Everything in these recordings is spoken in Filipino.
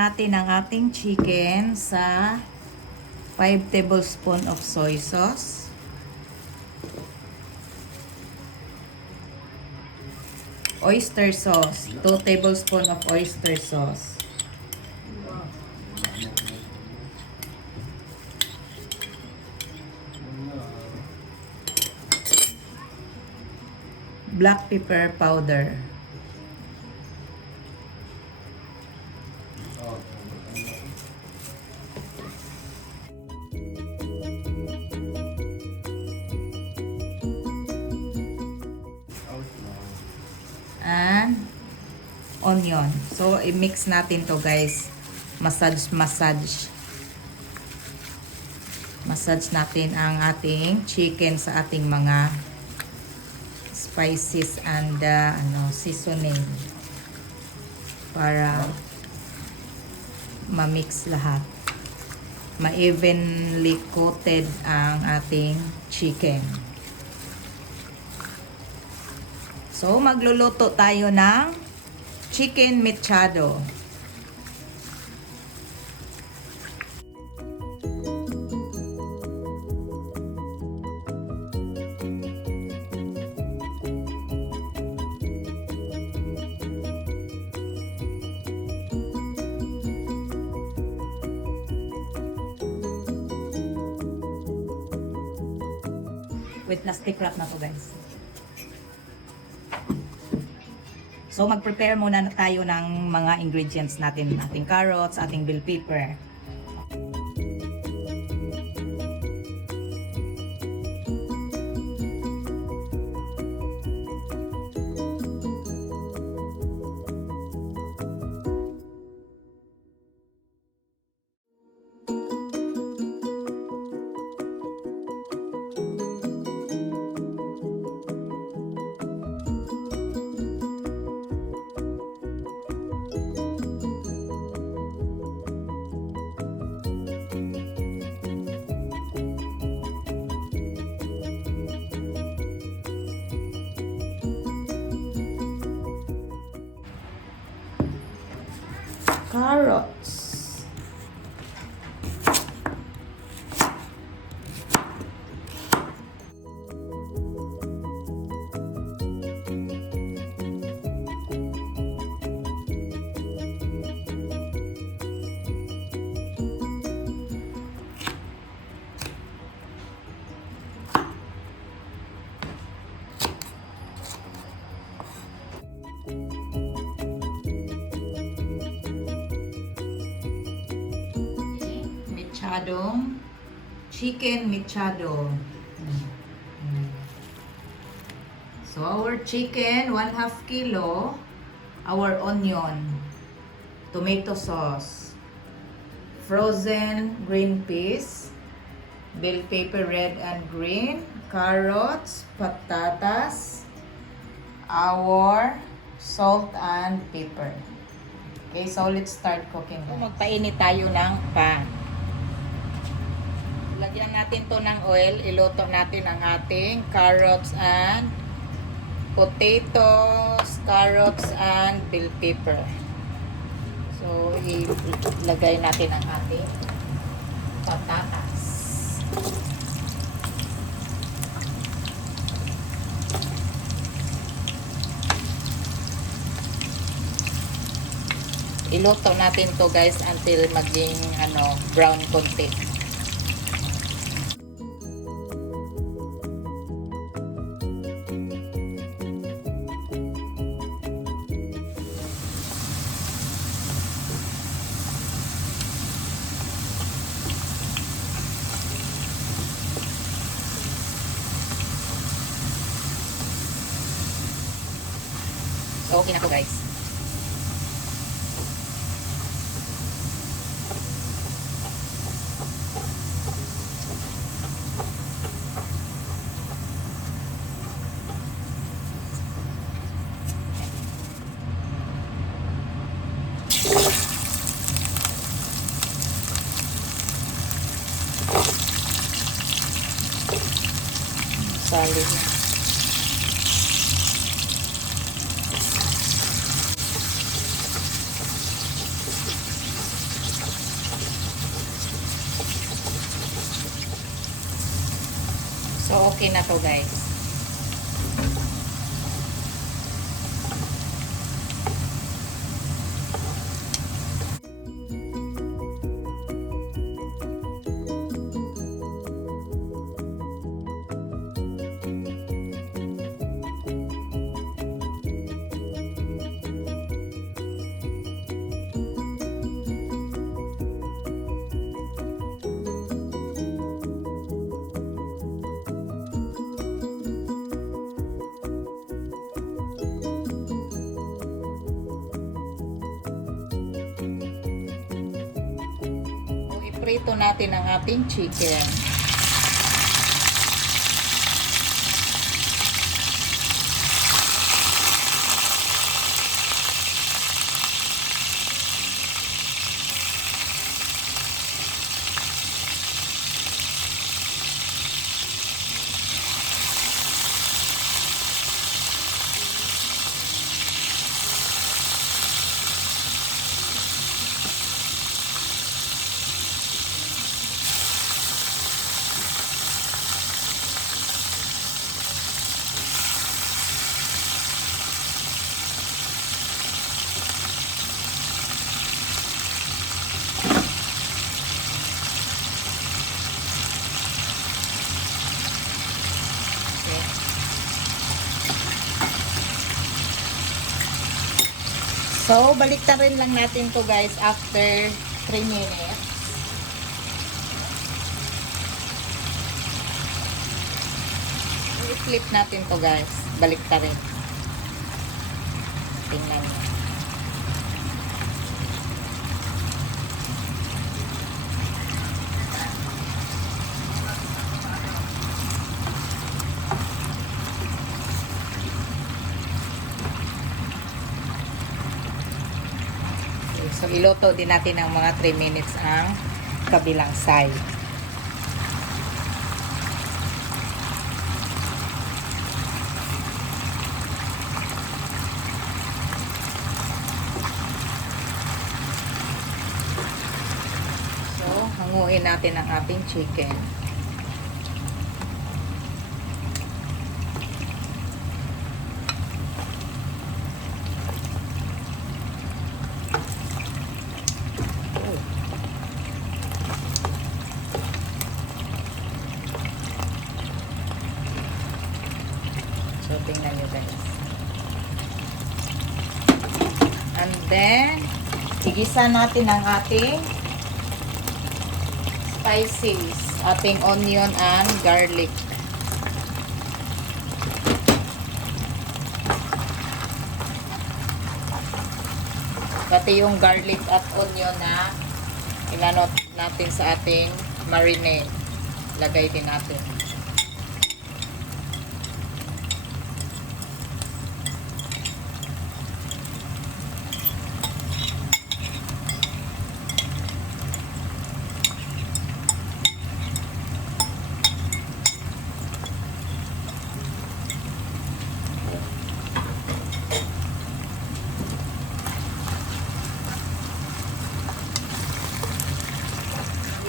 natin ang ating chicken sa 5 tablespoon of soy sauce. Oyster sauce, 2 tablespoon of oyster sauce. Black pepper powder. And onion. So, i-mix natin to guys. Massage natin ang ating chicken sa ating mga spices and seasoning para ma-mix lahat. Ma-evenly coated ang ating chicken. So, magluluto tayo ng chicken mechado. With plastic wrap na to guys. So, mag-prepare muna na tayo ng mga ingredients natin. Ating carrots, ating bell pepper. Carrots. Chicken mechado. So our chicken 1/2 kilo, our onion, tomato sauce, frozen green peas, bell pepper red and green, carrots, patatas, our salt and pepper. Okay, so let's start cooking. Magpainit tayo ng pan. Lagyan natin to ng oil, iluto natin ang ating carrots and potatoes, carrots and bell pepper. So, ilagay natin ang ating patatas. Iluto natin to guys until maging brown konti. So, okay na to guys. Solid na. So, okay na to guys. Prito natin ang ating chicken. So, baliktarin lang natin to guys after 3 minutes. I-flip natin to guys. Baliktarin. Tingnan nyo. So, iluto din natin ng mga 3 minutes ang kabilang side. So, hanguin natin ang ating chicken. So, tingnan nyo guys. And then, igisa natin ang ating spices. Ating onion and garlic. Pati yung garlic at onion na inanot natin sa ating marinade. Lagay din natin.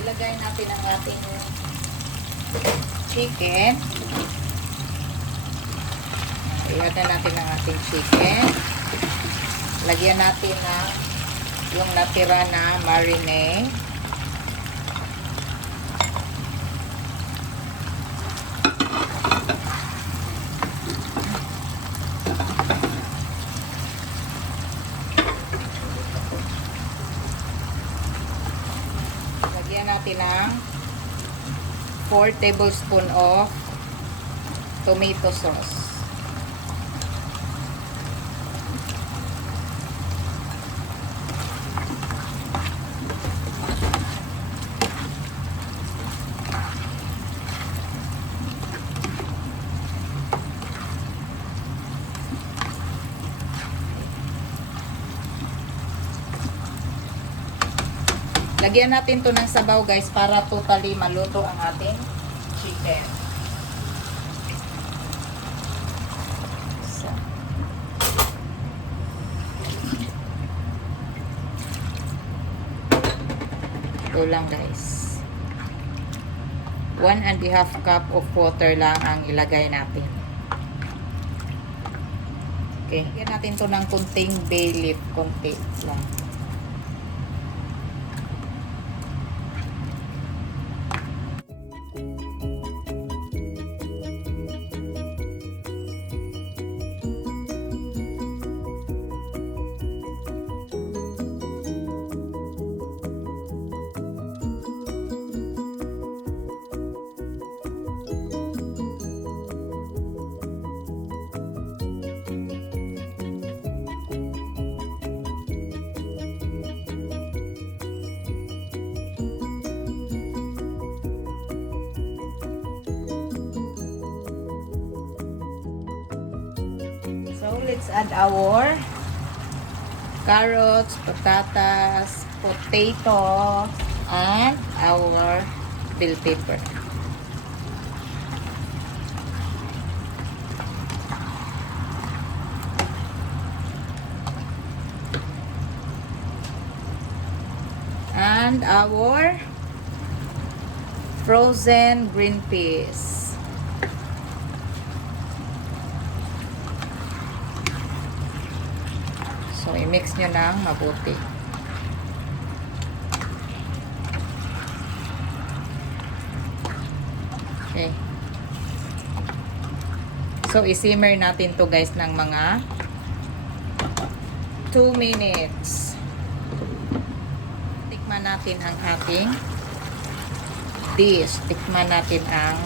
Ilagay natin ang ating chicken. Ilagay natin ang ating chicken. Lagyan natin na yung natira na marinade. Lagyan natin ng 4 tablespoon of tomato sauce. Lagyan natin to ng sabaw guys para totally maluto ang ating chicken. So. Ito lang guys. 1.5 cup of water lang ang ilagay natin. Okay. Lagyan natin to ng kunting bay leaf. Kunti lang. So, let's add our carrots, patatas, potato, and our bell pepper. And our frozen green peas. So, i-mix nyo ng mabuti. Okay. So, i-simmer natin to guys ng mga 2 minutes. Tikman natin ang ating dish. Tikman natin ang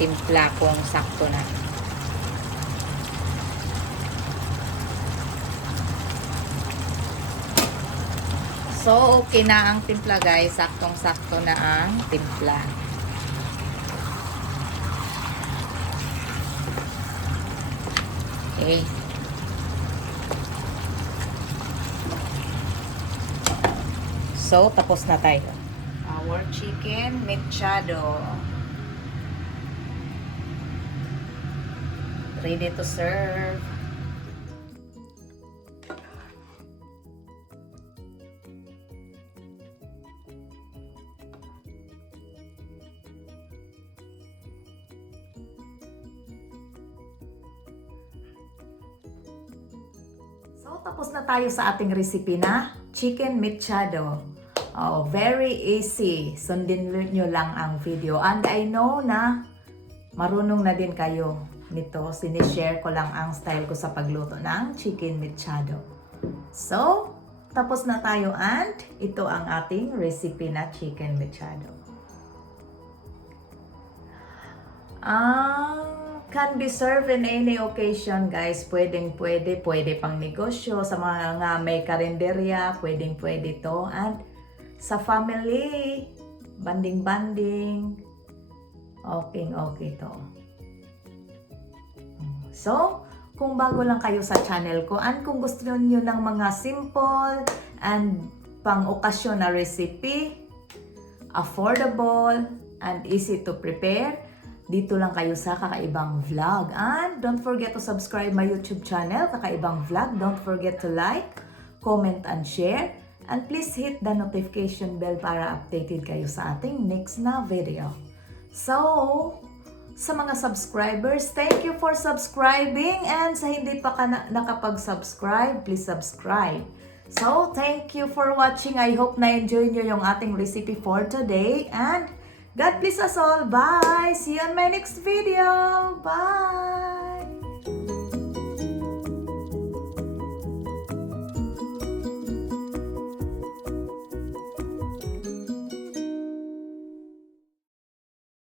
timpla kung sakto na. So, okay na ang timpla guys. Saktong-sakto na ang timpla. Okay. So, tapos na tayo. Our chicken mechado. Ready to serve. So, tapos na tayo sa ating recipe na chicken mechado. Oh, very easy. Sundin nyo lang ang video. And I know na marunong na din kayo nito. Sinishare ko lang ang style ko sa pagluto ng chicken mechado. So, tapos na tayo and ito ang ating recipe na chicken mechado. Can be served in any occasion, guys. Pwede pang negosyo. Sa mga may karinderya, pwede to. And sa family, banding-banding, okay to. So, kung bago lang kayo sa channel ko, and kung gusto niyo ng mga simple and pang-okasyon na recipe, affordable, and easy to prepare, dito lang kayo sa Kaka'EVAng Vlog. And don't forget to subscribe my YouTube channel, Kaka'EVAng Vlog. Don't forget to like, comment, and share. And please hit the notification bell para updated kayo sa ating next na video. So, sa mga subscribers, thank you for subscribing. And sa hindi pa ka nakapag-subscribe, please subscribe. So, thank you for watching. I hope na-enjoy nyo yung ating recipe for today. And God bless us all. Bye! See you on my next video. Bye!